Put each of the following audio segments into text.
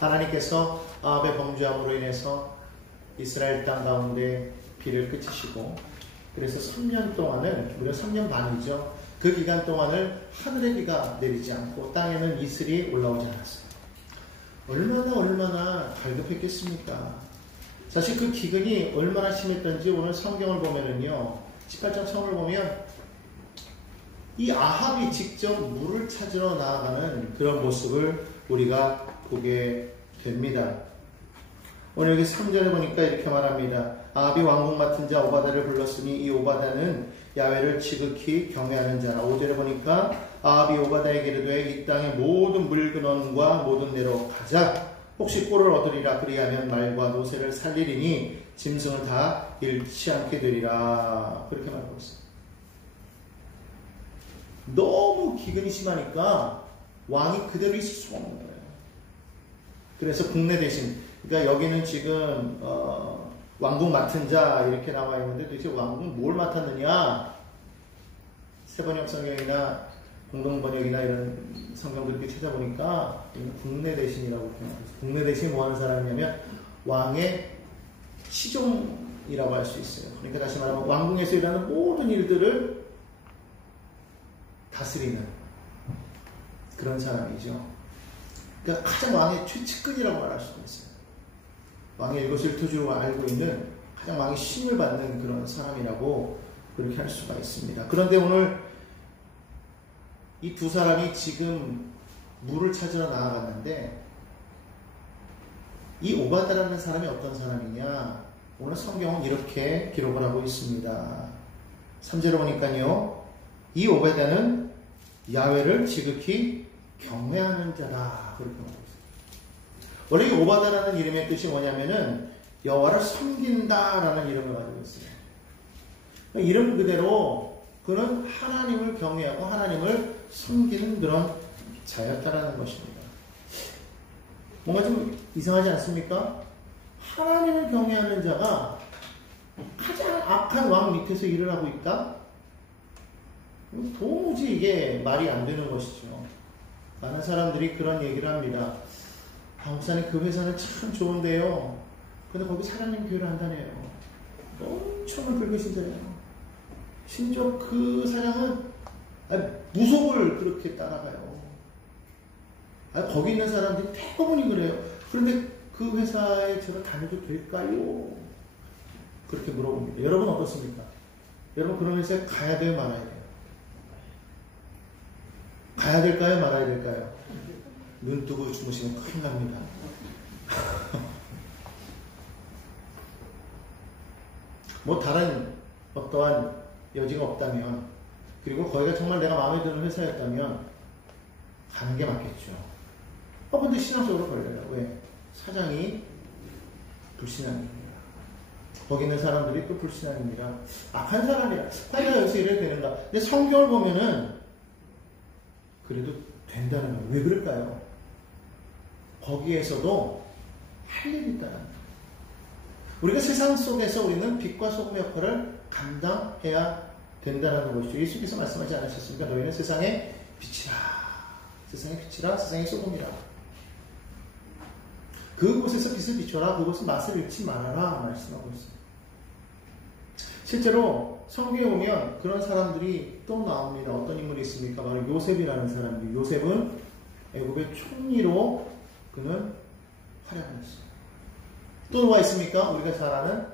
하나님께서 아합의 범죄함으로 인해서 이스라엘 땅 가운데 비를 그치시고, 그래서 3년 동안을, 무려 3년 반이죠. 그 기간 동안을 하늘의 비가 내리지 않고 땅에는 이슬이 올라오지 않았어요. 얼마나 갈급했겠습니까? 사실 그 기근이 얼마나 심했던지 오늘 성경을 보면은요, 18장 처음을 보면 이 아합이 직접 물을 찾으러 나아가는 그런 모습을 우리가 보게 됩니다. 오늘 여기 3절에 보니까 이렇게 말합니다. 아합이 왕궁 맡은 자 오바다를 불렀으니 이 오바다는 야훼를 지극히 경외하는 자라. 5절에 보니까 아합이 오바다에게 이르되 이 땅의 모든 물근원과 모든 데로 가자. 혹시 꼴을 얻으리라. 그리하면 말과 노새를 살리리니 짐승을 다 잃지 않게 되리라. 그렇게 말하고 있습니다. 너무 기근이 심하니까 왕이 그대로 있을 수가 없는 거예요. 그래서 국내 대신, 그러니까 여기는 지금 왕궁 맡은 자 이렇게 나와 있는데 도대체 왕궁은 뭘 맡았느냐? 세번역 성경이나 공동번역이나 이런 성경들 이렇게 찾아보니까 국내 대신이라고 표현합니다. 국내 대신이 뭐 하는 사람이냐면 왕의 시종이라고 할 수 있어요. 그러니까 다시 말하면 왕궁에서 일하는 모든 일들을 다스리는 그런 사람이죠. 그러니까 가장 왕의 최측근이라고 말할 수가 있어요. 왕의 일거수일투족을 알고 있는 가장 왕의 신을 받는 그런 사람이라고 그렇게 할 수가 있습니다. 그런데 오늘 이 두 사람이 지금 물을 찾으러 나아갔는데, 이 오바다라는 사람이 어떤 사람이냐? 오늘 성경은 이렇게 기록을 하고 있습니다. 3절에 보니까요, 이 오바다는 야훼를 지극히 경외하는 자다. 그렇게 말하고 있습니다. 원래 이 오바다라는 이름의 뜻이 뭐냐면은 여호와를 섬긴다라는 이름을 가지고 있어요. 이름 그대로 그는 하나님을 경외하고 하나님을 섬기는 그런 자였다라는 것입니다. 뭔가 좀 이상하지 않습니까? 하나님을 경외하는 자가 가장 악한 왕 밑에서 일을 하고 있다? 도무지 이게 말이 안 되는 것이죠. 많은 사람들이 그런 얘기를 합니다. 목사님 그 회사는 참 좋은데요, 근데 거기 사장님 교회를 한다네요. 엄청난 불교신자예요. 심지어 그 사람은 무속을 그렇게 따라가요. 거기 있는 사람들이 대부분이 그래요. 그런데 그 회사에 제가 다녀도 될까요? 그렇게 물어봅니다. 여러분 어떻습니까? 여러분 그런 회사에 가야 돼요, 말아야 돼요? 가야 될까요, 말아야 될까요? 눈 뜨고 주무시면 큰일 납니다. 뭐 다른 어떠한 여지가 없다면, 그리고 거기가 정말 내가 마음에 드는 회사였다면 가는 게 맞겠죠. 근데 신앙적으로 걸려요. 왜? 사장이 불신앙입니다. 거기 있는 사람들이 또 불신앙입니다. 악한 사람이야. 과연 여기서 이래야 되는가? 근데 성경을 보면은 그래도 된다는 거예요. 왜 그럴까요? 거기에서도 할 일이 있다는 거예요. 우리가 세상 속에서 우리는 빛과 소금의 역할을 감당해야 된다는 것이죠. 예수께서 말씀하지 않으셨습니까? 너희는 세상의 빛이라. 세상의 빛이라. 세상의 소금이라. 그곳에서 빛을 비춰라. 그곳은 맛을 잃지 말아라. 말씀하고 있습니다. 실제로 성경에 보면 그런 사람들이 또 나옵니다. 어떤 인물이 있습니까? 바로 요셉이라는 사람입니다. 요셉은 애굽의 총리로 그는 활약했습니다. 또 누가 있습니까? 우리가 잘 아는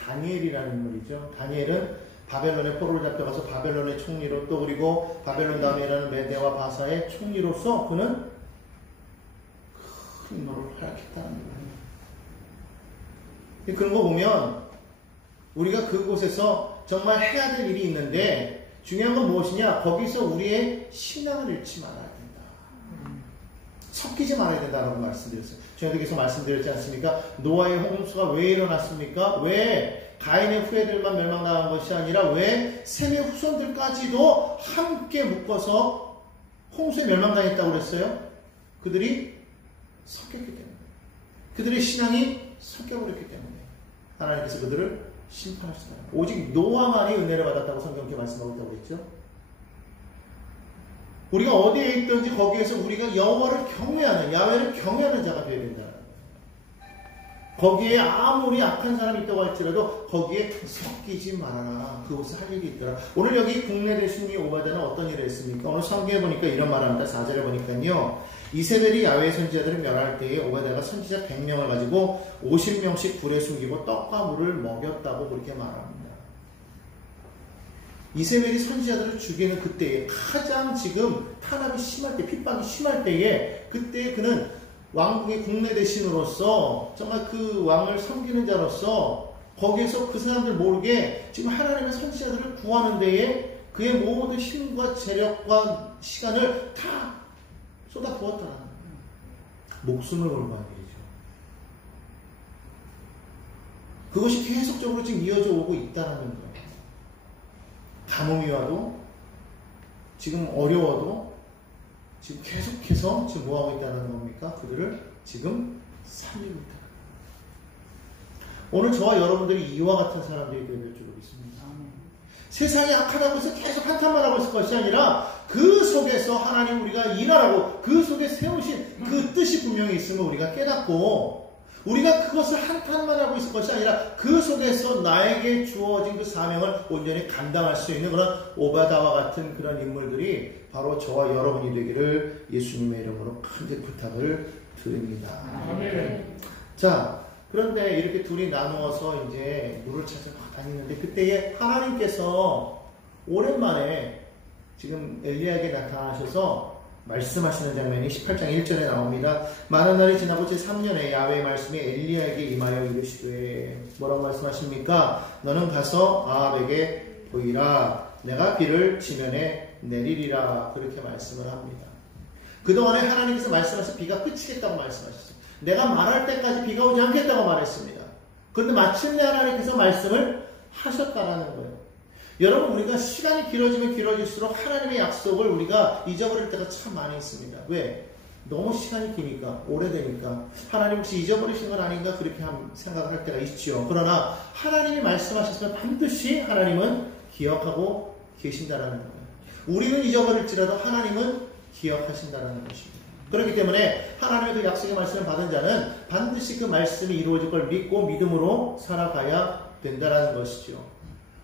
다니엘이라는 인물이죠. 다니엘은 바벨론의 포로를 잡혀가서 바벨론의 총리로, 또 그리고 바벨론 다음에 일하는 메대와 바사의 총리로서 그는 큰 인물을 활약했다는 거예요. 그런 거 보면 우리가 그곳에서 정말 해야 될 일이 있는데, 중요한 건 무엇이냐? 거기서 우리의 신앙을 잃지 말아야 된다. 섞이지 말아야 된다라고 말씀드렸어요. 저희가 계속 말씀드렸지 않습니까? 노아의 홍수가 왜 일어났습니까? 왜 가인의 후예들만 멸망당한 것이 아니라 왜 셈의 후손들까지도 함께 묶어서 홍수에 멸망당했다고 그랬어요? 그들이 섞였기 때문에, 그들의 신앙이 섞여버렸기 때문에 하나님께서 그들을 심판하시다. 오직 노아만이 은혜를 받았다고 성경에 말씀하고 있다고 그랬죠? 우리가 어디에 있든지 거기에서 우리가 여호와를 경외하는, 야훼를 경외하는 자가 되어야 된다. 거기에 아무리 악한 사람이 있다고 할지라도 거기에 섞이지 말아라. 그곳에 할 일이 있더라. 오늘 여기 국내 대신이 오바다는 어떤 일을 했습니까? 오늘 성경에 보니까 이런 말을 합니다. 4절에 보니까요. 이세벨이 야훼 선지자들을 멸할 때에 오바다가 선지자 100명을 가지고 50명씩 불에 숨기고 떡과 물을 먹였다고 그렇게 말합니다. 이세벨이 선지자들을 죽이는 그때에 가장 지금 탄압이 심할 때, 핍박이 심할 때에 그때 그는 왕국의 국내 대신으로서 정말 그 왕을 섬기는 자로서 거기에서 그 사람들 모르게 지금 하나님의 선지자들을 구하는 데에 그의 모든 힘과 재력과 시간을 다 쏟아부었다는 거예요. 목숨을 걸고 한 일이죠. 그것이 계속적으로 지금 이어져 오고 있다는 거예요. 가뭄이 와도 지금 어려워도 지금 계속해서 지금 뭐하고 있다는 겁니까? 그들을 지금 살리고 있다. 오늘 저와 여러분들이 이와 같은 사람들이 되어 줄 믿습니다. 세상이 악하다고 해서 계속 한탄만 하고 있을 것이 아니라 그 속에서 하나님 우리가 일하라고 그 속에 세우신 그 뜻이 분명히 있음을 우리가 깨닫고 우리가 그것을 한탄만 하고 있을 것이 아니라 그 속에서 나에게 주어진 그 사명을 온전히 감당할 수 있는 그런 오바다와 같은 그런 인물들이 바로 저와 여러분이 되기를 예수님의 이름으로 간절히 부탁을 드립니다. 아멘. 자, 그런데 이렇게 둘이 나누어서 이제 물을 찾아 다니는데 그때에 하나님께서 오랜만에 지금 엘리야에게 나타나셔서 말씀하시는 장면이 18장 1절에 나옵니다. 많은 날이 지나고 제3년에 야훼의 말씀이 엘리야에게 임하여 이르시되 뭐라고 말씀하십니까? 너는 가서 아합에게 보이라. 내가 비를 지면에 내리리라. 그렇게 말씀을 합니다. 그동안에 하나님께서 말씀하셔서 비가 그치겠다고 말씀하셨어요. 내가 말할 때까지 비가 오지 않겠다고 말했습니다. 그런데 마침내 하나님께서 말씀을 하셨다라는 거예요. 여러분, 우리가 시간이 길어지면 길어질수록 하나님의 약속을 우리가 잊어버릴 때가 참 많이 있습니다. 왜? 너무 시간이 기니까, 오래되니까 하나님 혹시 잊어버리신 건 아닌가 그렇게 생각을 할 때가 있지요. 그러나 하나님이 말씀하셨으면 반드시 하나님은 기억하고 계신다라는 거예요. 우리는 잊어버릴지라도 하나님은 기억하신다라는 것입니다. 그렇기 때문에 하나님의 그 약속의 말씀을 받은 자는 반드시 그 말씀이 이루어질 걸 믿고 믿음으로 살아가야 된다는 것이죠.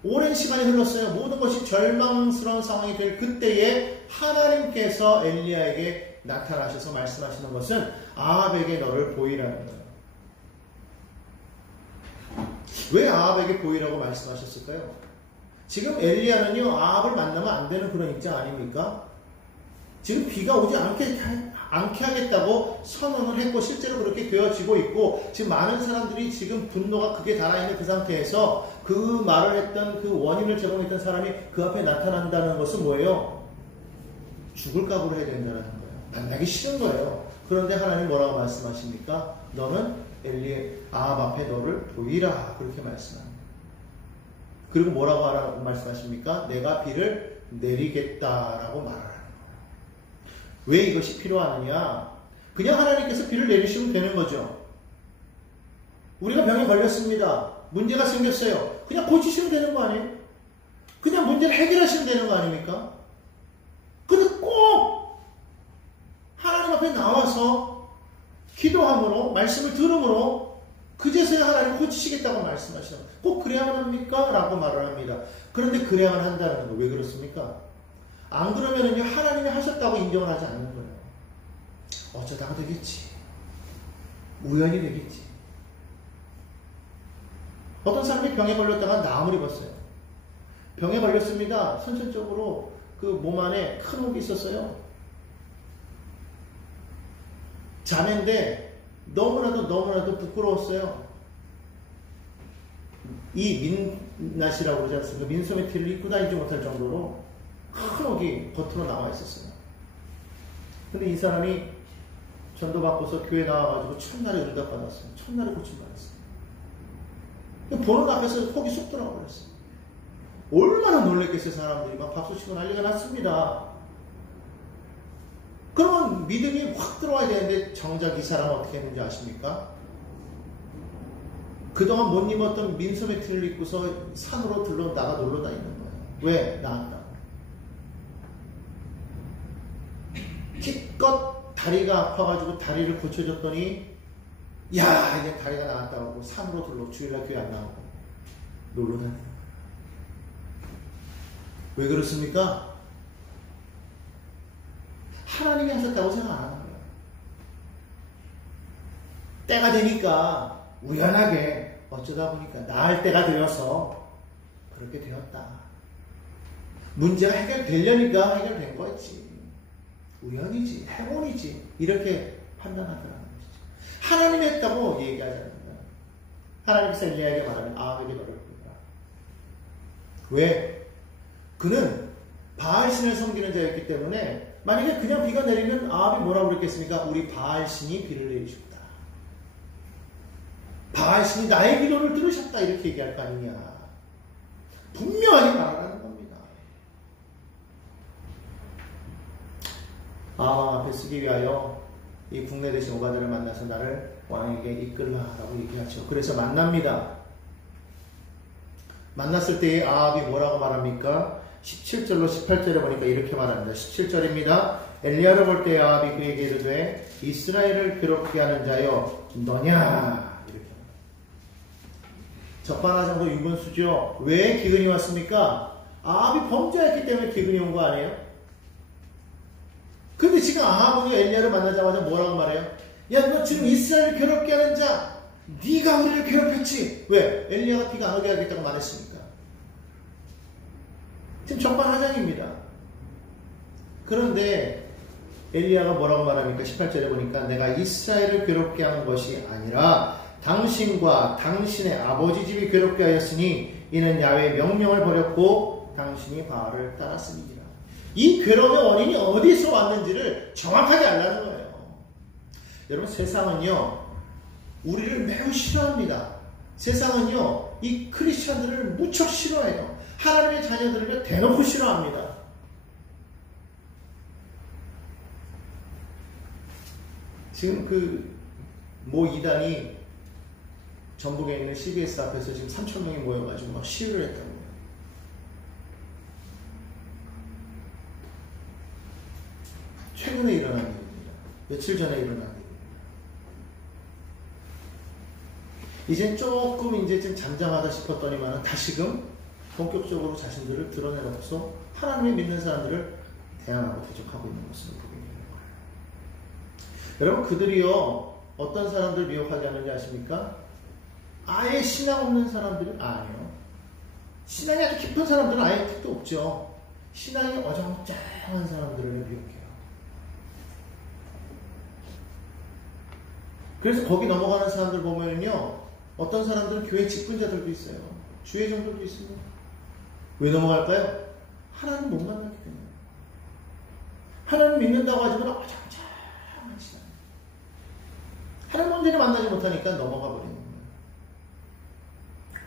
오랜 시간이 흘렀어요. 모든 것이 절망스러운 상황이 될 그때에 하나님께서 엘리야에게 나타나셔서 말씀하시는 것은 아합에게 너를 보이라는 거예요. 왜 아합에게 보이라고 말씀하셨을까요? 지금 엘리야는요, 아합을 만나면 안 되는 그런 입장 아닙니까? 지금 비가 오지 않게 하겠다고 선언을 했고 실제로 그렇게 되어지고 있고 지금 많은 사람들이 지금 분노가 극에 달아있는 그 상태에서 그 말을 했던 그 원인을 제공했던 사람이 그 앞에 나타난다는 것은 뭐예요? 죽을 각오를 해야 된다는 거예요. 만나기 싫은 거예요. 그런데 하나님 뭐라고 말씀하십니까? 너는 아합 앞에 너를 보이라. 그렇게 말씀합니다. 그리고 뭐라고 말씀하십니까? 내가 비를 내리겠다라고 말하라. 왜 이것이 필요하느냐? 그냥 하나님께서 비를 내리시면 되는 거죠. 우리가 병에 걸렸습니다. 문제가 생겼어요. 그냥 고치시면 되는 거 아니에요? 그냥 문제를 해결하시면 되는 거 아닙니까? 근데 꼭 하나님 앞에 나와서 기도함으로 말씀을 들음으로 그제서야 하나님 고치시겠다고 말씀하시는 거예요. 꼭 그래야만 합니까? 라고 말을 합니다. 그런데 그래야만 한다는 거 왜 그렇습니까? 안 그러면은요, 하나님이 하셨다고 인정을 하지 않는 거예요. 어쩌다가 되겠지. 우연히 되겠지. 어떤 사람이 병에 걸렸다가 나음을 입었어요. 병에 걸렸습니다. 선천적으로 그 몸 안에 큰 혹이 있었어요. 자매인데 너무나도 부끄러웠어요. 이 민낯이라고 그러지 않습니까? 민소매티를 입고 다니지 못할 정도로 큰 혹이 겉으로 나와 있었어요. 근데 이 사람이 전도받고서 교회 나와가지고 첫날에 응답받았어요. 첫날에 고침받았어요. 보는 앞에서 혹이 쑥 들어버렸어요. 얼마나 놀랬겠어요. 사람들이 막 박수치고 난리가 났습니다. 그러면 믿음이 확 들어와야 되는데 정작 이 사람은 어떻게 했는지 아십니까? 그동안 못 입었던 민소매티를 입고서 산으로 나가 놀러 다니는 거예요. 왜? 나았다. 기껏 다리가 아파가지고 다리를 고쳐줬더니 야 이제 다리가 나았다고 하고 산으로 들러 주일날 교회 안 나오고 놀러 다녀요. 왜 그렇습니까? 하나님이 하셨다고 생각 안 하는 거예요. 때가 되니까 우연하게 어쩌다 보니까 나을 때가 되어서 그렇게 되었다. 문제가 해결되려니까 해결된 거지. 우연이지, 행운이지. 이렇게 판단하더라는 것이죠. 하나님이 했다고 얘기하지 않는다. 하나님께서 엘리야에게 말하는 아합에게 말을 합니다. 왜? 그는 바알신을 섬기는 자였기 때문에 만약에 그냥 비가 내리면 아합이 뭐라고 그랬겠습니까? 우리 바알신이 비를 내리셨다. 바알신이 나의 기도를 들으셨다. 이렇게 얘기할 거 아니냐. 분명하게 말하라는 겁니다. 아합 앞에 쓰기 위하여 이 국내 대신 오바드를 만나서 나를 왕에게 이끌라라고 얘기하죠. 그래서 만납니다. 만났을 때 아합이 뭐라고 말합니까? 17절로 18절에 보니까 이렇게 말합니다. 17절입니다. 엘리야를 볼 때 아합이 그에게 이르되 이스라엘을 괴롭게 하는 자여 너냐? 이렇게 적반하장도 유분수죠. 왜 기근이 왔습니까? 아합이 범죄했기 때문에 기근이 온 거 아니에요? 근데 지금 아합은 엘리야를 만나자마자 뭐라고 말해요? 야, 너 지금 이스라엘을 괴롭게 하는 자, 네가 우리를 괴롭혔지. 왜? 엘리야가 비가 안 오게 하겠다고 말했으니까. 지금 적반하장입니다. 그런데 엘리야가 뭐라고 말합니까? 18절에 보니까 내가 이스라엘을 괴롭게 하는 것이 아니라 당신과 당신의 아버지 집이 괴롭게 하였으니 이는 야훼의 명령을 버렸고 당신이 바알을 따랐습니다. 이 괴로움의 원인이 어디서 왔는지를 정확하게 알라는 거예요. 여러분, 세상은요 우리를 매우 싫어합니다. 세상은요 이 크리스천들을 무척 싫어해요. 하나님의 자녀들을 대놓고 싫어합니다. 지금 그 모 이단이 전북에 있는 CBS 앞에서 지금 3,000명이 모여가지고 막 시위를 했다고. 최근에 일어난 일입니다. 며칠 전에 일어난 일입니다. 이젠 조금 이제 좀 잠잠하다 싶었더니만 다시금 본격적으로 자신들을 드러내놓고서 하나님을 믿는 사람들을 대항하고 대적하고 있는 모습을 보게 되는 거예요. 여러분, 그들이요 어떤 사람들 미혹하게 하는지 아십니까? 아예 신앙 없는 사람들은 아니에요. 신앙이 아주 깊은 사람들은 아예 택도 없죠. 신앙이 어정쩡한 사람들을 미혹해요. 그래서 거기 넘어가는 사람들 보면요 어떤 사람들은 교회 직분자들도 있어요. 주회장들도 있습니다. 왜 넘어갈까요? 하나님 못 만났기 때문에. 하나님 믿는다고 하지만 어정쩡한 신앙. 하나님 온전히 만나지 못하니까 넘어가 버리는 거예요.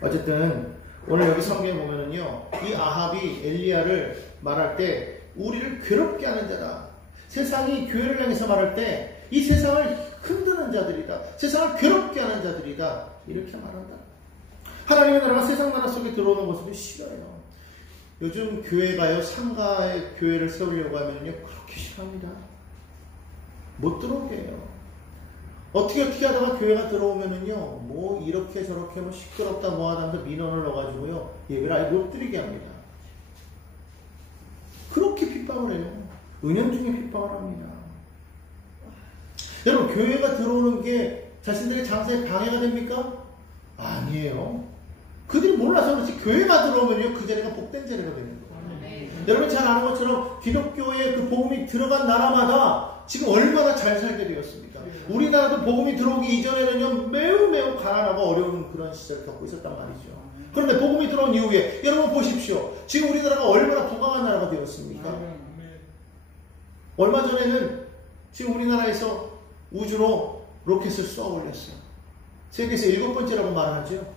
어쨌든 오늘 여기 성경에 보면은요 이 아합이 엘리야를 말할 때 우리를 괴롭게 하는 자다. 세상이 교회를 향해서 말할 때 이 세상을 흔드는 자들이다. 세상을 괴롭게 하는 자들이다. 이렇게 말한다. 하나님의 나라가 세상 나라 속에 들어오는 모습이 싫어요. 요즘 교회가요 상가에 교회를 세우려고 하면요 그렇게 싫어합니다. 못 들어오게 해요. 어떻게 하다가 교회가 들어오면은요 뭐 이렇게 저렇게 뭐 시끄럽다 뭐하다 하면서 민원을 넣어가지고요 예배를 아예 못 드리게 합니다. 그렇게 핍박을 해요. 은연중에 핍박을 합니다. 여러분, 교회가 들어오는 게 자신들의 장사에 방해가 됩니까? 아니에요. 그들이 몰라서 그렇지 교회가 들어오면요 그 자리가 복된 자리가 되는 거예요. 네. 여러분 잘 아는 것처럼 기독교의 그 복음이 들어간 나라마다 지금 얼마나 잘 살게 되었습니까? 우리나라도 복음이 들어오기 이전에는요 매우 가난하고 어려운 그런 시절을 겪고 있었단 말이죠. 그런데 복음이 들어온 이후에 여러분 보십시오. 지금 우리나라가 얼마나 부강한 나라가 되었습니까? 얼마 전에는 지금 우리나라에서 우주로 로켓을 쏘아 올렸어요. 세계에서 7번째라고 말하죠.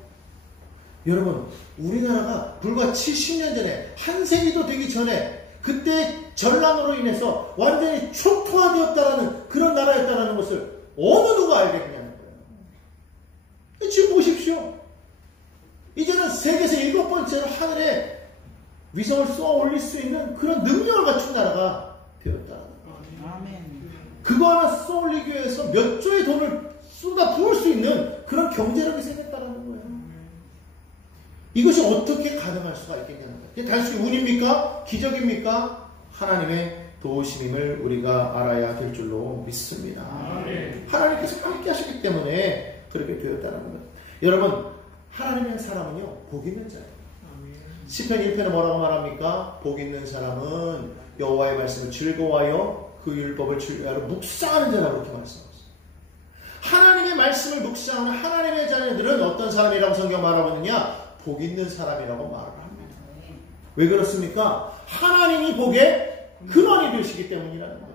여러분, 우리나라가 불과 70년 전에 한 세기도 되기 전에 그때 전란으로 인해서 완전히 초토화되었다라는 그런 나라였다라는 것을 어느 누가 알겠냐는 거예요. 지금 보십시오. 이제는 세계에서 7번째로 하늘에 위성을 쏘아 올릴 수 있는 그런 능력을 갖춘 나라가 되었다. 그거 하나 쏘올리기 위해서 몇 조의 돈을 쏟아 부을 수 있는 그런 경제력이 생겼다는 거예요. 이것이 어떻게 가능할 수가 있겠냐는 거예요. 이게 단순히 운입니까? 기적입니까? 하나님의 도우심임을 우리가 알아야 될 줄로 믿습니다. 하나님께서 함께 하시기 때문에 그렇게 되었다는 거예요. 여러분, 하나님의 사람은요, 복 있는 자예요. 시편 1편에 뭐라고 말합니까? 복 있는 사람은 여호와의 말씀을 즐거워하여 그 율법을 즐거워하여 묵상하는 자라고 그렇게 말씀하셨어요. 하나님의 말씀을 묵상하는 하나님의 자녀들은 어떤 사람이라고 성경 말하고 있느냐? 복 있는 사람이라고 말을 합니다. 왜 그렇습니까? 하나님이 복의 근원이 되시기 때문이라는 거예요.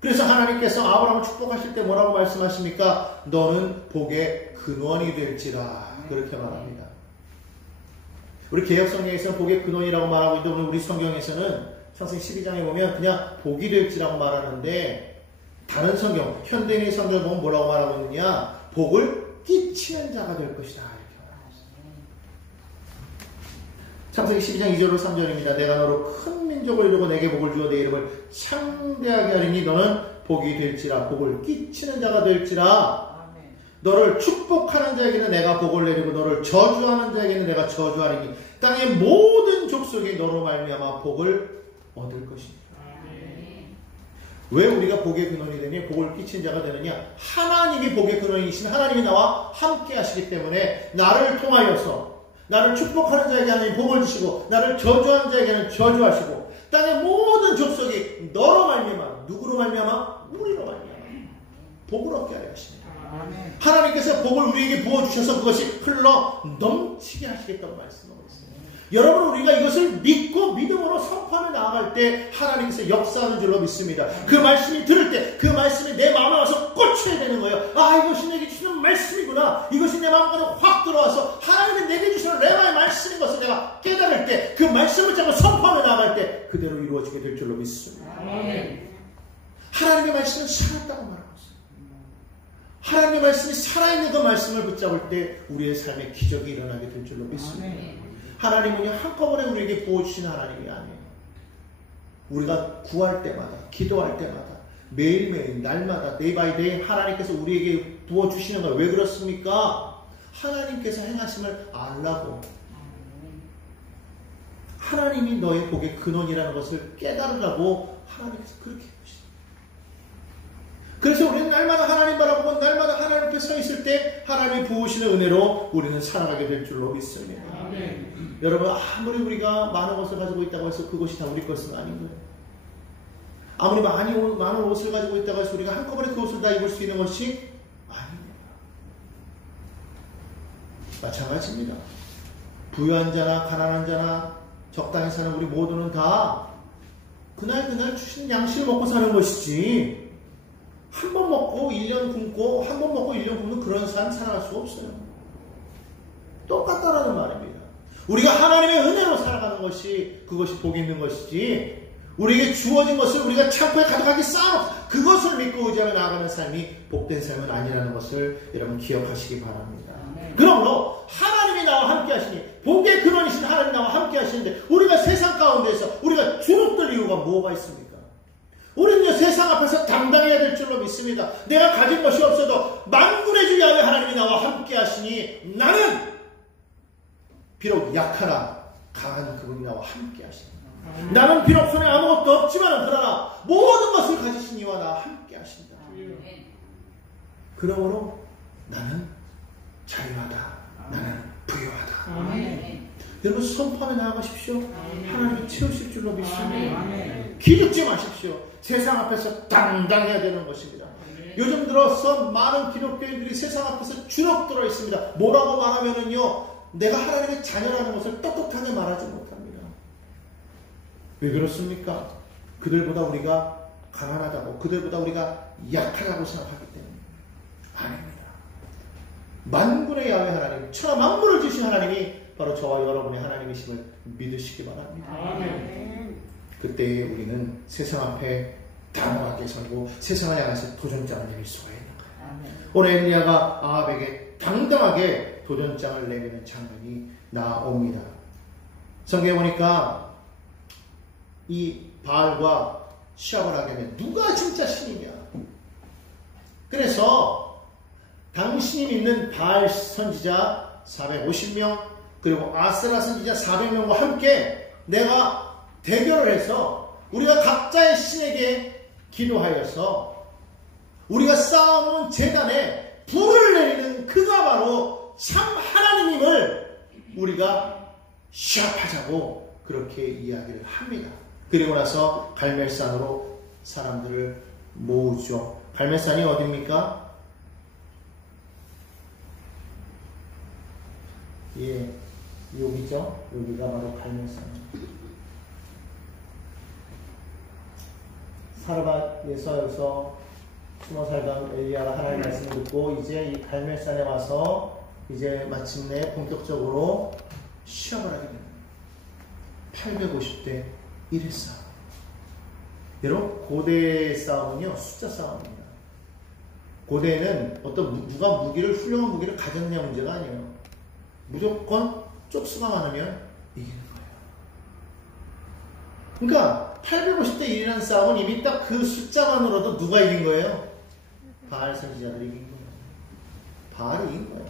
그래서 하나님께서 아브라함을 축복하실 때 뭐라고 말씀하십니까? 너는 복의 근원이 될지라, 그렇게 말합니다. 우리 개혁성경에서는 복의 근원이라고 말하고 있는데 오늘 우리 성경에서는 창세기 12장에 보면 그냥 복이 될지라고 말하는데, 다른 성경, 현대인의 성경을 보면 뭐라고 말하고 있느냐? 복을 끼치는 자가 될 것이다, 이렇게 말하고 있습니다. 창세기 12장 2절로 3절입니다. 내가 너로 큰 민족을 이루고 내게 복을 주어 내 이름을 창대하게 하리니 너는 복이 될지라, 복을 끼치는 자가 될지라. 너를 축복하는 자에게는 내가 복을 내리고 너를 저주하는 자에게는 내가 저주하리니 땅의 모든 족속이 너로 말미암아 복을 얻을 것입니다. 왜 우리가 복의 근원이 되니 복을 끼친 자가 되느냐? 하나님이 복의 근원이신 하나님이 나와 함께 하시기 때문에 나를 통하여서 나를 축복하는 자에게 하나님 복을 주시고 나를 저주하는 자에게는 저주하시고 땅의 모든 족속이 너로 말미암아, 누구로 말미암아? 우리로 말미암아 복을 얻게 하려 하십니다. 하나님께서 복을 우리에게 부어주셔서 그것이 흘러 넘치게 하시겠다고 말씀하고 있습니다. 여러분, 우리가 이것을 믿고 믿음으로 선포하며 나아갈 때 하나님께서 역사하는 줄로 믿습니다. 그 말씀이 들을 때 그 말씀이 내 마음에 와서 꽂혀야 되는 거예요. 아, 이것이 내게 주시는 말씀이구나. 이것이 내 마음까지 확 들어와서 하나님이 내게 주시는 레마의 말씀인 것을 내가 깨달을 때 그 말씀을 잡고 선포하며 나아갈 때 그대로 이루어지게 될 줄로 믿습니다. 하나님의 말씀은 살았다고 말합니다. 하나님의 말씀이 살아있는 그 말씀을 붙잡을 때 우리의 삶에 기적이 일어나게 될 줄로 믿습니다. 하나님은 한꺼번에 우리에게 부어주시는 하나님이 아니에요. 우리가 구할 때마다, 기도할 때마다, 매일매일, 날마다, 데이 바이 데이 하나님께서 우리에게 부어주시는 거예요. 왜 그렇습니까? 하나님께서 행하심을 알라고. 하나님이 너의 복의 근원이라는 것을 깨달으라고 하나님께서 그렇게 해주십니다. 그래서 우리는 날마다 하나님 바라보고 날마다 하나님 앞에 서 있을 때 하나님이 부으시는 은혜로 우리는 살아가게 될 줄로 믿습니다. 여러분, 아무리 우리가 많은 것을 가지고 있다고 해서 그것이 다 우리 것은 아닌 거예요. 아무리 많은 옷을 가지고 있다고 해서 우리가 한꺼번에 그 옷을 다 입을 수 있는 것이 아닙니다. 마찬가지입니다. 부유한 자나 가난한 자나 적당히 사는 우리 모두는 다 그날 주신 양식을 먹고 사는 것이지, 한 번 먹고 1년 굶고 한 번 먹고 1년 굶는 그런 삶 살아갈 수 없어요. 똑같다라는 말입니다. 우리가 하나님의 은혜로 살아가는 것이 그것이 복이 있는 것이지, 우리에게 주어진 것을 우리가 창고에 가득하게 쌓아놓고 그것을 믿고 의지하며 나아가는 삶이 복된 삶은 아니라는 것을 여러분 기억하시기 바랍니다. 그러므로 하나님이 나와 함께 하시니, 복의 근원이신 하나님이 나와 함께 하시는데 우리가 세상 가운데서 우리가 주눅들 이유가 뭐가 있습니까? 우리는 세상 앞에서 당당해야 될 줄로 믿습니다. 내가 가진 것이 없어도 만군의 주 야훼 하나님이 나와 함께 하시니 나는 비록 약하나 강한 그분이 나와 함께 하십니다. 나는 비록 손에 아무것도 없지만 그러나 모든 것을 가지신 이와 나와 함께 하신다. 그러므로 나는 자유하다. 나는 부유하다. 여러분, 선포하며 나아가십시오. 하나님이 채우실 줄로 믿습니다. 기죽지 마십시오. 세상 앞에서 당당해야 되는 것입니다. 요즘 들어서 많은 기독교인들이 세상 앞에서 주눅 들어 있습니다. 뭐라고 말하면은요, 내가 하나님의 자녀라는 것을 떳떳하게 말하지 못합니다. 왜 그렇습니까? 그들보다 우리가 가난하다고, 그들보다 우리가 약하다고 생각하기 때문에. 아닙니다. 만군의 야훼 하나님, 천하 만물을 주신 하나님이 바로 저와 여러분의 하나님이심을 믿으시기 바랍니다. 아멘. 그때 우리는 세상 앞에 단호하게 서고 세상을 향해서 도전장을 내밀 수가 있는 거예요. 아멘. 오늘 엘리야가 아합에게 당당하게 도전장을 내미는 장면이 나옵니다. 성경에 보니까 이 바알과 시합을 하게 되면 누가 진짜 신이냐. 그래서 당신이 믿는 바알 선지자 450명 그리고 아세라 선지자 400명과 함께 내가 대결을 해서 우리가 각자의 신에게 기도하여서 우리가 쌓아놓은 제단에 불을 내리는 그가 바로 참 하나님임을 우리가 시합하자고 그렇게 이야기를 합니다. 그리고 나서 갈멜산으로 사람들을 모으죠. 갈멜산이 어디입니까? 예, 여기죠. 여기가 바로 갈멜산. 사르밧에서 여기서 숨어 살던 엘리야가 하나님의 말씀을 듣고 이제 이 갈멜산에 와서 이제 마침내 본격적으로 시험을 하게 됩니다. 850대 1의 싸움. 여러분, 고대의 싸움은요, 숫자 싸움입니다. 고대에는 누가 훌륭한 무기를 가졌냐 문제가 아니에요. 무조건 쪽수가 많으면 이기는 거예요. 그러니까 850대 1이라는 싸움은 이미 딱 그 숫자만으로도 누가 이긴 거예요? 바알 선지자들이 이긴 거예요. 바알이 이긴 거예요.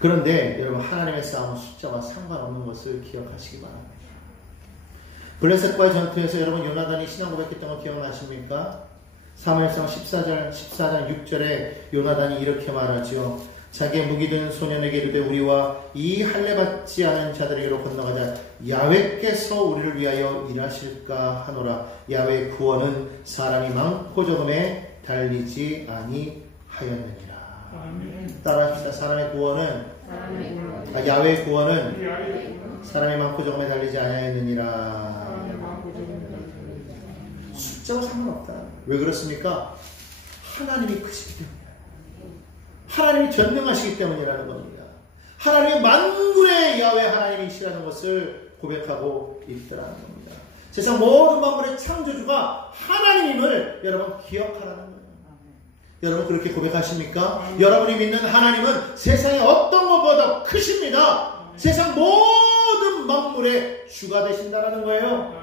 그런데 여러분, 하나님의 싸움은 숫자와 상관없는 것을 기억하시기 바랍니다. 블레셋과의 전투에서 여러분 요나단이 신앙 고백했던 거 기억나십니까? 사무엘상 14장 6절에 요나단이 이렇게 말하죠. 자기의 무기 든 소년에게 이르되 우리와 이 할례 받지 않은 자들에게로 건너가자. 야훼께서 우리를 위하여 일하실까 하노라. 야훼의 구원은 사람이 많고 적음에 달리지 아니하였느니라. 따라합시다. 야훼의 구원은 사람이 많고 적음에 달리지 아니하였느니라. 숫자와 상관없다. 왜 그렇습니까? 하나님이 크시기 때문에, 하나님이 전능하시기 때문이라는 겁니다. 하나님의 만군의 야훼 하나님이시라는 것을 고백하고 있더라는 겁니다. 세상 모든 만물의 창조주가 하나님임을 여러분 기억하라는 거예요. 여러분 그렇게 고백하십니까? 여러분이 믿는 하나님은 세상의 어떤 것보다 크십니다. 세상 모든 만물의 주가 되신다는 거예요.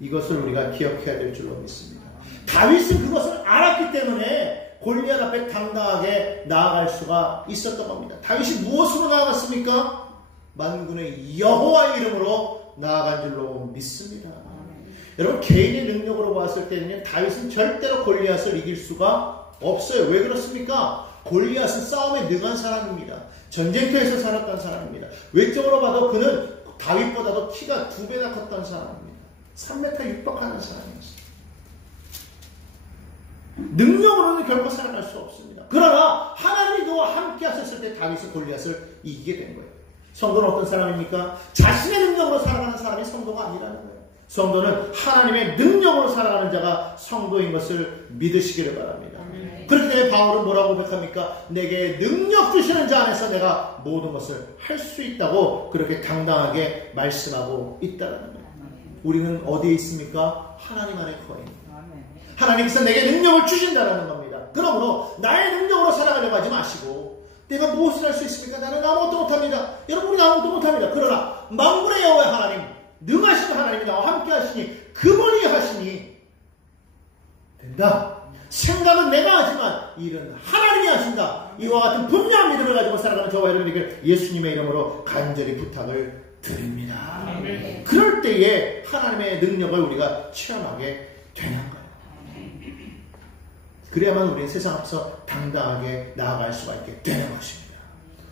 이것을 우리가 기억해야 될 줄로 믿습니다. 다윗은 그것을 알았기 때문에 골리앗 앞에 당당하게 나아갈 수가 있었던 겁니다. 다윗이 무엇으로 나아갔습니까? 만군의 여호와의 이름으로 나아간 줄로 믿습니다. 여러분 개인의 능력으로 봤을 때는 다윗은 절대로 골리앗을 이길 수가 없어요. 왜 그렇습니까? 골리앗은 싸움에 능한 사람입니다. 전쟁터에서 살았던 사람입니다. 외적으로 봐도 그는 다윗보다도 키가 2배나 컸던 사람입니다. 3m 육박하는 사람이었어요. 능력으로는 결코 살아날 수 없습니다. 그러나 하나님이 그와 함께 하셨을 때 다윗은 골리앗을 이기게 된 거예요. 성도는 어떤 사람입니까? 자신의 능력으로 살아가는 사람이 성도가 아니라는 거예요. 성도는 하나님의 능력으로 살아가는 자가 성도인 것을 믿으시기를 바랍니다. 그렇기 때문에 바울은 뭐라고 고백합니까? 내게 능력 주시는 자 안에서 내가 모든 것을 할 수 있다고 그렇게 당당하게 말씀하고 있다는 거예요. 우리는 어디에 있습니까? 하나님 안에 거해. 하나님께서 내게 능력을 주신다는 겁니다. 그러므로 나의 능력으로 살아가려고 하지 마시고 내가 무엇을 할 수 있습니까? 나는 아무것도 못합니다. 여러분 우리는 아무것도 못합니다. 그러나 만군의 여호와 하나님, 능하신 하나님이 나와 함께 하시니 그분이 하시니 된다. 생각은 내가 하지만 일은 하나님이 하신다. 이와 같은 분명한 믿음을 가지고 살아가는 저와 여러분에게 예수님의 이름으로 간절히 부탁을 드립니다. 아멘. 그럴 때에 하나님의 능력을 우리가 체험하게 되는 거예요. 그래야만 우리는 세상 앞에서 당당하게 나아갈 수가 있게 되는 것입니다.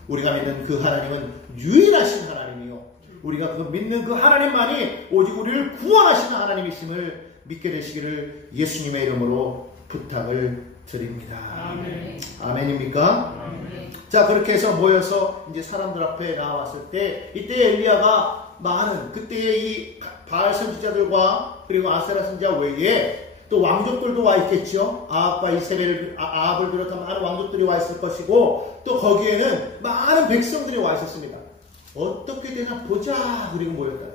우리가 믿는 그 하나님은 유일하신 하나님이요, 우리가 그 믿는 그 하나님만이 오직 우리를 구원하시는 하나님이심을 믿게 되시기를 예수님의 이름으로 부탁을 드립니다. 아멘. 아멘입니까? 아멘. 자, 그렇게 해서 모여서 이제 사람들 앞에 나왔을 때 이때 엘리야가 많은 그때의 이 바알 선지자들과 그리고 아세라 선지자 외에 또 왕족들도 와 있겠죠. 아합과 이세벨, 아합을 비롯한 많은 왕족들이 와 있을 것이고 또 거기에는 많은 백성들이 와 있었습니다. 어떻게 되나 보자 그리고 모였다.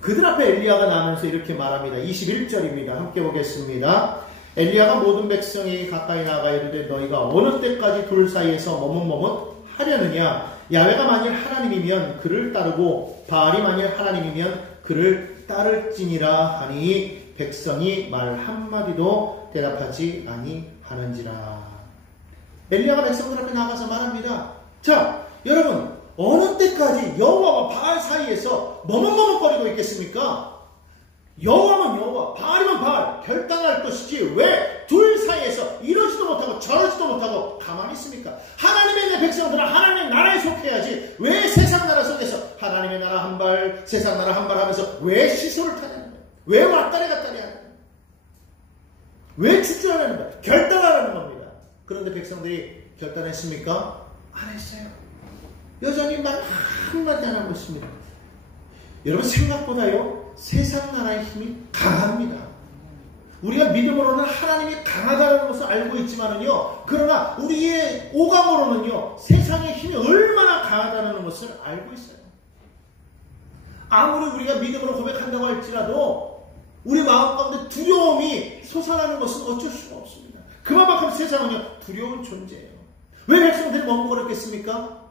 그들 앞에 엘리야가 나면서 이렇게 말합니다. 21절입니다. 함께 보겠습니다. 엘리야가 모든 백성이 가까이 나가 이르되 너희가 어느 때까지 둘 사이에서 머뭇머뭇 하려느냐? 야훼가 만일 하나님이면 그를 따르고 바알이 만일 하나님이면 그를 따를지니라 하니 백성이 말 한마디도 대답하지 아니하는지라. 엘리야가 백성들 앞에 나가서 말합니다. 자, 여러분, 어느 때까지 여호와와 바알 사이에서 머뭇머뭇거리고 있겠습니까? 여호와면 여호와, 바알이면 바알, 결단할 것이지 왜 둘 사이에서 이러지도 못하고 저러지도 못하고 가만히 있습니까? 하나님의 내 백성들은 하나님의 나라에 속해야지 왜 세상 나라 속에서 하나님의 나라 한 발, 세상 나라 한 발 하면서 왜 시소를 타냐는 거예요? 왜 왔다리 갔다리 하는 거예요? 왜 주저하는 거예요? 결단하라는 겁니다. 그런데 백성들이 결단했습니까? 안 했어요. 여전히 말 한마디 안 하고 있습니다. 여러분, 생각보다요 세상 나라의 힘이 강합니다. 우리가 믿음으로는 하나님이 강하다는 것을 알고 있지만은요, 그러나 우리의 오감으로는요 세상의 힘이 얼마나 강하다는 것을 알고 있어요. 아무리 우리가 믿음으로 고백한다고 할지라도 우리 마음 가운데 두려움이 솟아나는 것은 어쩔 수가 없습니다. 그만큼 세상은요 두려운 존재예요. 왜 백성들이 머뭇거렸겠습니까?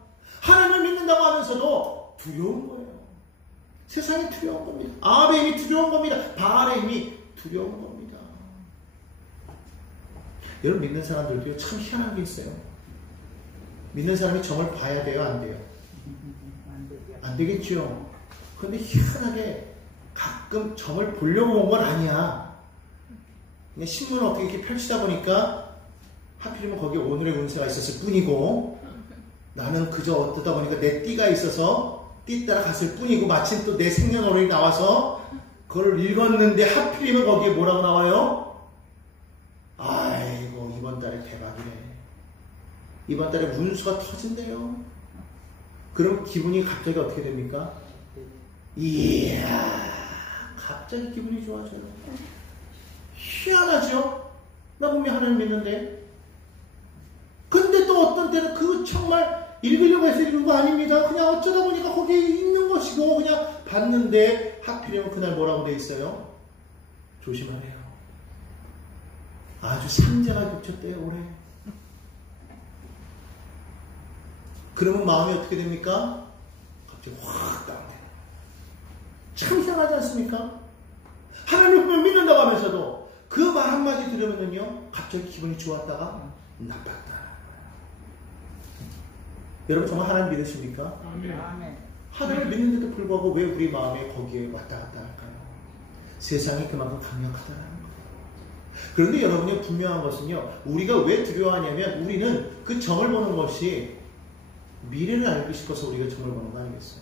하나님을 믿는다고 하면서도 두려운 거예요. 세상이 두려운 겁니다. 아합의 힘이 두려운 겁니다. 바알의 힘이 두려운 겁니다. 여러분, 믿는 사람들도요 참 희한한 게 있어요. 믿는 사람이 점을 봐야 돼요, 안 돼요? 안 되겠죠. 그런데 희한하게 가끔 점을 보려고 온 건 아니야. 그냥 신문을 어떻게 이렇게 펼치다 보니까 하필이면 거기에 오늘의 운세가 있었을 뿐이고, 나는 그저 어떠다 보니까 내 띠가 있어서 띠 따라 갔을 뿐이고, 마침 또 내 생년월일이 나와서 그걸 읽었는데 하필이면 거기에 뭐라고 나와요? 아이고, 이번 달에 대박이네. 이번 달에 운수가 터진대요. 그럼 기분이 갑자기 어떻게 됩니까? 이야, 갑자기 기분이 좋아져요. 희한하죠? 나 분명히 하나님 믿는데. 근데 또 어떤 때는 그 정말 읽으려고 해서 읽은 거 아닙니다. 그냥 어쩌다 보니까 거기에 있는 것이고 그냥 봤는데 하필이면 그날 뭐라고 돼 있어요? 조심하래요. 아주 상자가 겹쳤대요, 올해. 그러면 마음이 어떻게 됩니까? 갑자기 확 다운돼요. 참 이상하지 않습니까? 하나님을 믿는다고 하면서도 그 말 한마디 들으면요 갑자기 기분이 좋았다가 나빴다. 여러분, 정말 하나님 믿으십니까? 아멘. 하나님을 믿는데도 불구하고 왜 우리 마음에 거기에 왔다 갔다 할까요? 세상이 그만큼 강력하다는 거예요. 그런데 여러분이 분명한 것은요, 우리가 왜 두려워하냐면 우리는 그 점을 보는 것이 미래를 알고 싶어서 우리가 점을 보는 거 아니겠어요?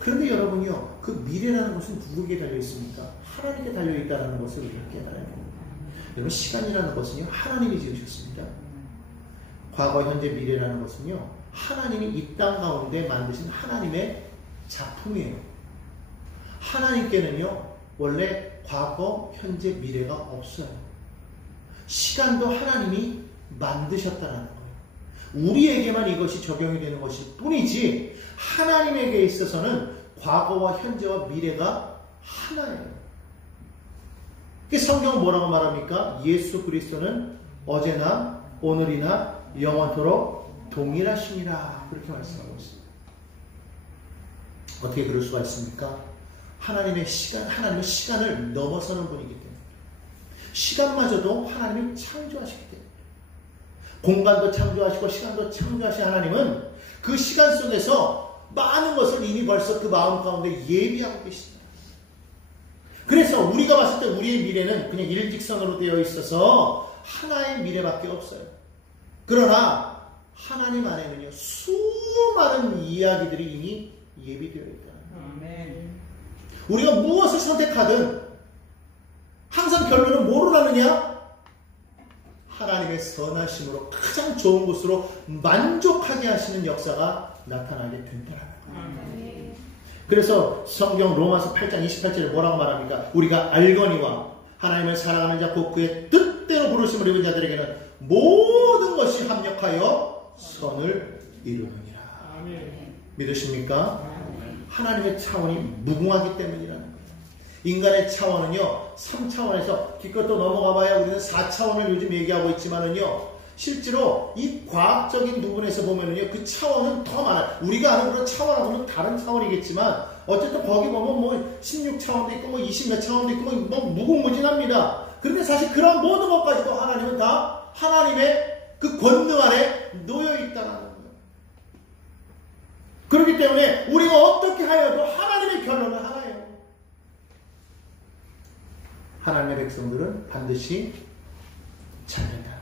그런데 여러분이요, 그 미래라는 것은 누구에게 달려 있습니까? 하나님께 달려 있다는 것을 우리가 깨달아야 됩니다. 여러분, 시간이라는 것은요 하나님이 지으셨습니다. 과거, 현재, 미래라는 것은요 하나님이 이 땅 가운데 만드신 하나님의 작품이에요. 하나님께는요 원래 과거, 현재, 미래가 없어요. 시간도 하나님이 만드셨다는 거예요. 우리에게만 이것이 적용이 되는 것일 뿐이지 하나님에게 있어서는 과거와 현재와 미래가 하나예요. 성경은 뭐라고 말합니까? 예수 그리스도는 어제나 오늘이나 영원토록 동일하시니라, 그렇게 말씀하고 있습니다. 어떻게 그럴 수가 있습니까? 하나님은 시간을 넘어서는 분이기 때문에, 시간마저도 하나님이 창조하시기 때문에, 공간도 창조하시고 시간도 창조하신 하나님은 그 시간 속에서 많은 것을 이미 벌써 그 마음 가운데 예비하고 계십니다. 그래서 우리가 봤을 때 우리의 미래는 그냥 일직선으로 되어 있어서 하나의 미래밖에 없어요. 그러나 하나님 안에는요 수많은 이야기들이 이미 예비되어 있다. 아멘. 우리가 무엇을 선택하든 항상 결론은 뭐로 가느냐? 하나님의 선하심으로 가장 좋은 곳으로 만족하게 하시는 역사가 나타나게 된다는 거예요. 그래서 성경 로마서 8장 28절에 뭐라고 말합니까? 우리가 알거니와 하나님을 사랑하는 자 곧 그의 뜻대로 부르심을 입은 자들에게는 모든 것이 합력하여 선을 이루느니라. 믿으십니까? 하나님의 차원이 무궁하기 때문이라는 거예요. 인간의 차원은요 3차원에서 기껏 또 넘어가 봐야 우리는 4차원을 요즘 얘기하고 있지만은요 실제로 이 과학적인 부분에서 보면은요, 그 차원은 더 많아요. 우리가 아는 그런 차원하고는 다른 차원이겠지만, 어쨌든 거기 보면 뭐 16차원도 있고, 뭐 20몇 차원도 있고, 뭐 무궁무진합니다. 그런데 사실 그런 모든 것 가지고 하나님은 다 하나님의 그 권능 아래 놓여 있다는 거예요. 그렇기 때문에 우리가 어떻게 하여도 하나님의 결론은 하나예요. 하나님의 백성들은 반드시 잘 된다.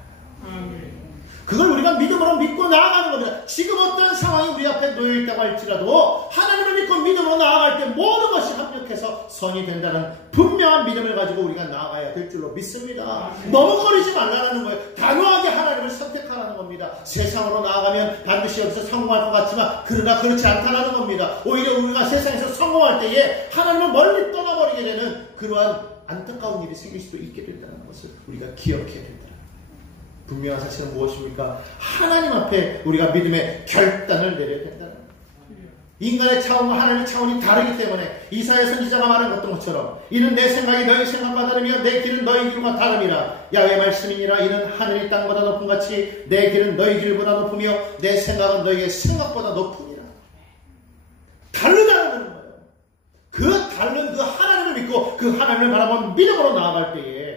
그걸 우리가 믿음으로 믿고 나아가는 겁니다. 지금 어떤 상황이 우리 앞에 놓여있다고 할지라도 하나님을 믿고 믿음으로 나아갈 때 모든 것이 합력해서 선이 된다는 분명한 믿음을 가지고 우리가 나아가야 될 줄로 믿습니다. 머뭇거리지 말라는 거예요. 단호하게 하나님을 선택하라는 겁니다. 세상으로 나아가면 반드시 여기서 성공할 것 같지만 그러나 그렇지 않다는 겁니다. 오히려 우리가 세상에서 성공할 때에 하나님을 멀리 떠나버리게 되는 그러한 안타까운 일이 생길 수도 있게 된다는 것을 우리가 기억해야 된다. 분명한 사실은 무엇입니까? 하나님 앞에 우리가 믿음의 결단을 내려야 된다는 거예요. 인간의 차원과 하나님의 차원이 다르기 때문에 이사야 선지자가 말한 것처럼 이는 내 생각이 너희 생각과 다르며 내 길은 너희 길과 다름이라. 야훼의 말씀이니라. 이는 하늘이 땅보다 높은 같이 내 길은 너희 길보다 높으며 내 생각은 너희의 생각보다 높으니라. 다르다는 거예요. 그 다른 그 하나님을 믿고 그 하나님을 바라보는 믿음으로 나아갈 때에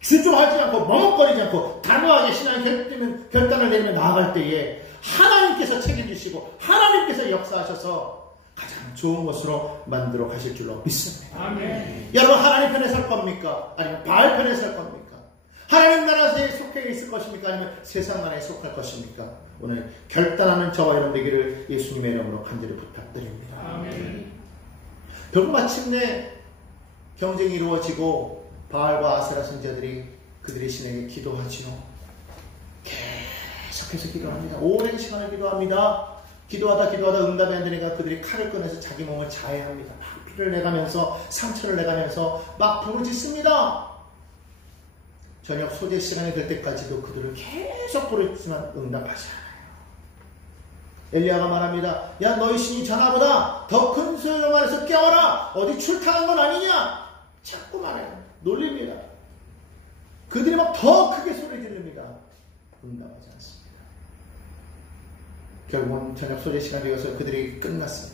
주저하지 않고 머뭇거리지 않고 단호하게 신앙의 결단을 내리며 나아갈 때에 하나님께서 책임지시고 하나님께서 역사하셔서 가장 좋은 것으로 만들어 가실 줄로 믿습니다. 아멘. 여러분 하나님 편에 설 겁니까? 아니면 바알 편에 설 겁니까? 하나님 나라에 속해 있을 것입니까? 아니면 세상 나라에 속할 것입니까? 오늘 결단하는 저와 여러분 되기를 예수님의 이름으로 간절히 부탁드립니다. 아멘. 결국 마침내 경쟁이 이루어지고 바알과 아세라 선지자들이 그들의 신에게 기도하지요. 계속해서 기도합니다. 오랜 시간을 기도합니다. 기도하다 응답이 안 되니까 그들이 칼을 꺼내서 자기 몸을 자해합니다. 막 피를 내가면서 상처를 내가면서 막 불을 짓습니다. 저녁 소재 시간이 될 때까지도 그들은 계속 불을 짓지만 응답하지 않아요. 엘리야가 말합니다. 야 너희 신이 전하보다 더 큰 소리로 말해서 깨워라. 어디 출타한 건 아니냐. 자꾸 말해요. 놀립니다. 그들이 막 더 크게 소리 지릅니다. 응답하지 않습니다. 결국은 저녁 소재 시간이 되어서 그들이 끝났어요.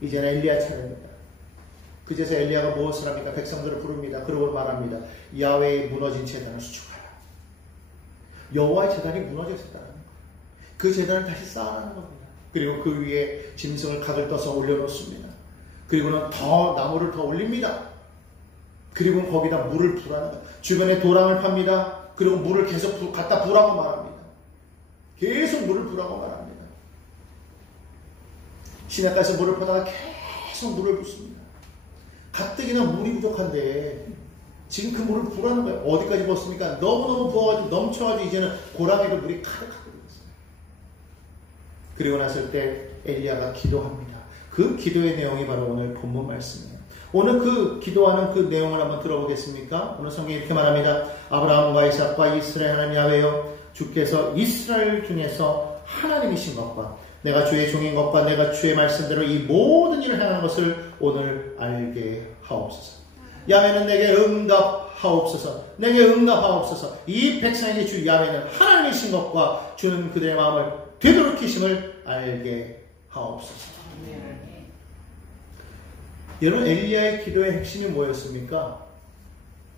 이제는 엘리야 차례입니다. 그제서 엘리야가 무엇을 합니까? 백성들을 부릅니다. 그러고 말합니다. 야훼의 무너진 제단을 수축하라. 여호와의 제단이 무너졌다는 거예요. 그 제단을 다시 쌓아라는 겁니다. 그리고 그 위에 짐승을 각을 떠서 올려놓습니다. 그리고는 더 나무를 더 올립니다. 그리고 거기다 물을 부라는 거예요. 주변에 도랑을 팝니다. 그리고 물을 계속 갖다 부라고 말합니다. 계속 물을 부라고 말합니다. 시냇가에서 물을 퍼다가 계속 물을 붓습니다. 가뜩이나 물이 부족한데 지금 그 물을 부라는 거예요. 어디까지 부었습니까? 너무너무 부어가지고 넘쳐가지고 이제는 고랑에도 물이 가득하게 됐어요. 그리고 났을 때 엘리야가 기도합니다. 그 기도의 내용이 바로 오늘 본문 말씀이에요. 오늘 그 기도하는 그 내용을 한번 들어보겠습니까? 오늘 성경이 이렇게 말합니다. 아브라함과 이삭과 이스라엘 하나님 야훼여 주께서 이스라엘 중에서 하나님이신 것과 내가 주의 종인 것과 내가 주의 말씀대로 이 모든 일을 행하는 것을 오늘 알게 하옵소서. 야훼는 내게 응답하옵소서. 내게 응답하옵소서. 이 백성에게 주 야훼는 하나님이신 것과 주는 그들의 마음을 되돌이키심을 알게 하옵소서. 여러분 엘리야의 기도의 핵심이 뭐였습니까?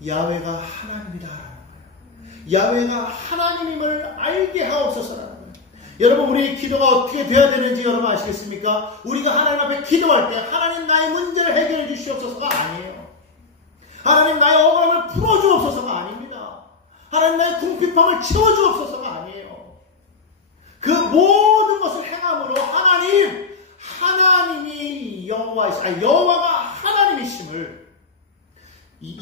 야훼가 하나님이다. 야훼가 하나님임을 알게 하옵소서라는 거예요. 여러분 우리의 기도가 어떻게 되어야 되는지 여러분 아시겠습니까? 우리가 하나님 앞에 기도할 때 하나님 나의 문제를 해결해 주시옵소서가 아니에요. 하나님 나의 억울함을 풀어주옵소서가 아닙니다. 하나님 나의 궁핍함을 채워주옵소서가 아니에요. 그 모든 것을 행함으로 하나님이 여호와가 하나님이심을,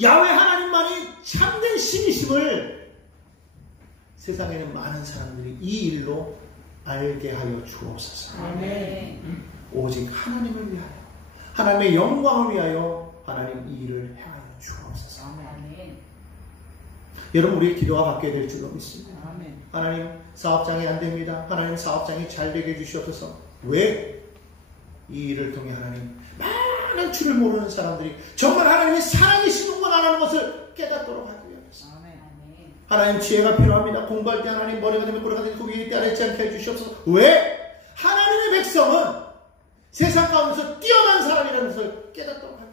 야훼 하나님만이 참된 신이심을 세상에는 많은 사람들이 이 일로 알게 하여 주옵소서. 아멘. 오직 하나님을 위하여, 하나님의 영광을 위하여 하나님 이 일을 행하여 주옵소서. 아멘. 여러분 우리의 기도가 바뀌어야 될 줄로 믿습니다. 아멘. 하나님 사업장이 안 됩니다. 하나님 사업장이 잘 되게 해주시옵소서. 왜? 이 일을 통해 하나님 많은 줄을 모르는 사람들이 정말 하나님이 살아계시는 건 안 하는 것을 깨닫도록 하기 위해서 하나님 지혜가 필요합니다. 공부할 때 하나님 머리가 되면 꼬리가 되고 위에 있지 않지 않게 해주시옵소서. 왜? 하나님의 백성은 세상 가운데서 뛰어난 사람이라는 것을 깨닫도록 합니다.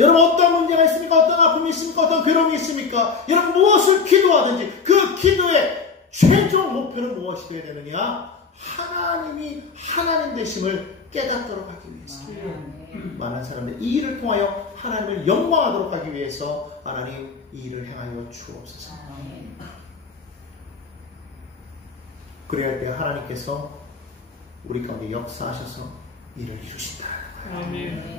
여러분 어떤 문제가 있습니까? 어떤 아픔이 있습니까? 어떤 괴로움이 있습니까? 여러분 무엇을 기도하든지 그 기도의 최종 목표는 무엇이 되어야 되느냐? 하나님이 하나님 되심을 깨닫도록 하기 위해서. 많은 사람들이 이 일을 통하여 하나님을 영광하도록 하기 위해서 하나님 이 일을 행하여 주옵소서. 그래야 할 때 하나님께서 우리 가운데 역사하셔서 일을 이루신다.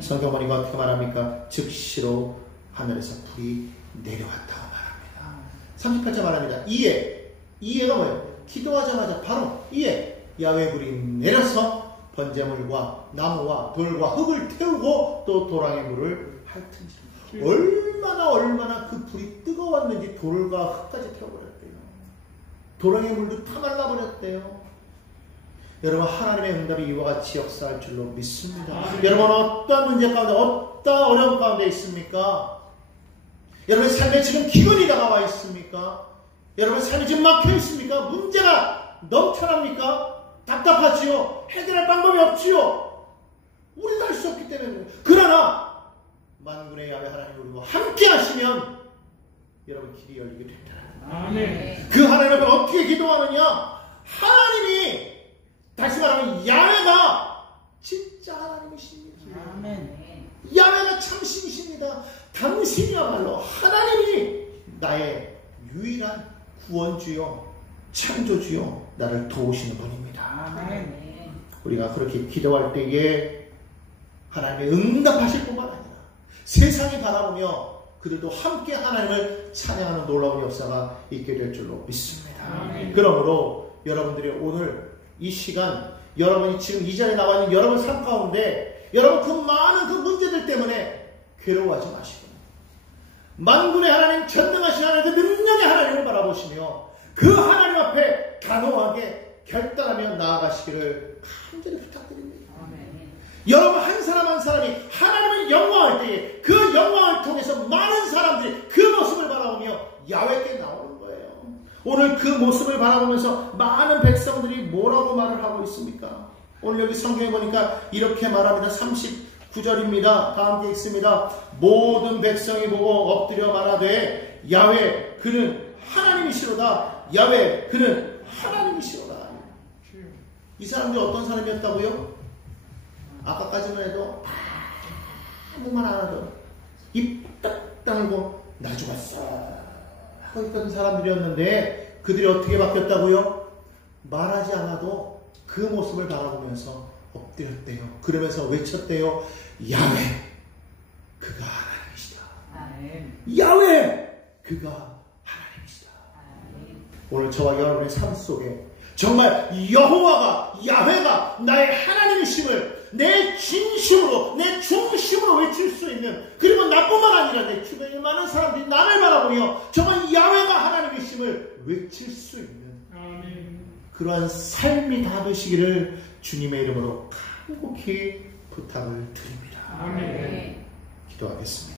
성경머니가 어떻게 말합니까? 즉시로 하늘에서 불이 내려왔다고 말합니다. 38절 말합니다. 이에가 뭐예요? 기도하자마자 바로 이에 야훼 불이 내려서 번제물과 나무와 돌과 흙을 태우고 또 도랑의 물을 핥은지. 얼마나 그 불이 뜨거웠는지 돌과 흙까지 태워버렸대요. 도랑의 물도 다 말라버렸대요. 여러분 하나님의 응답이 이와 같이 역사할 줄로 믿습니다. 여러분 어떤 문제 가운데 어떤 어려움 가운데 있습니까? 여러분의 삶에 지금 기근이 다가와 있습니까? 여러분의 삶이 지금 막혀 있습니까? 문제가 넘쳐납니까? 답답하지요? 해결할 방법이 없지요? 우리가 할 수 없기 때문에. 그러나 만군의 야훼 하나님 우리와 함께 하시면 여러분 길이 열리게 된다. 아멘. 그 하나님 앞에 어떻게 기도하느냐? 하나님이 다시 말하면 야훼가 진짜 하나님이십니다. 아멘. 야훼가 참신이십니다. 당신이야말로 하나님이 나의 유일한 구원주요 창조주요 나를 도우시는 분입니다. 아멘. 우리가 그렇게 기도할 때에 하나님의 응답하실 뿐만 아니라 세상이 바라보며 그들도 함께 하나님을 찬양하는 놀라운 역사가 있게 될 줄로 믿습니다. 아멘. 그러므로 여러분들이 오늘 이 시간 여러분이 지금 이 자리에 나와 있는 여러분 삶 가운데 여러분 그 많은 그 문제들 때문에 괴로워하지 마시고 만군의 하나님 전능하신 하나님 그 능력의 하나님을 바라보시며 그 하나님 앞에 단호하게 결단하며 나아가시기를 간절히 부탁드립니다. 아멘. 여러분 한 사람 한 사람이 하나님을 영광할 때에 그 영광을 통해서 많은 사람들이 그 모습을 바라보며 야훼께 나오는 거예요. 오늘 그 모습을 바라보면서 많은 백성들이 뭐라고 말을 하고 있습니까? 오늘 여기 성경에 보니까 이렇게 말합니다. 39절입니다. 다 함께 읽습니다. 모든 백성이 보고 엎드려 말하되 야훼 그는 하나님이시로다. 야훼 그는 하나님이시로다. 이 사람들이 어떤 사람이었다고요? 아까까지만 해도 아무 말 안 하던 입 딱 다물고 나 죽었어 하고 있던 사람들이었는데 그들이 어떻게 바뀌었다고요? 말하지 않아도 그 모습을 바라보면서 엎드렸대요. 그러면서 외쳤대요. 야훼 그가 하나님이시다. 야훼 그가 하나님이시다. 오늘 저와 여러분의 삶 속에 정말 여호와가 야훼가 나의 하나님이심을 내 진심으로 내 중심으로 외칠 수 있는 그리고 나뿐만 아니라 내 주변에 많은 사람들이 나를 바라보며 정말 야훼가 하나님이심을 외칠 수 있는 그러한 삶이 다 되시기를 주님의 이름으로 간곡히 부탁을 드립니다. 아멘. 기도하겠습니다.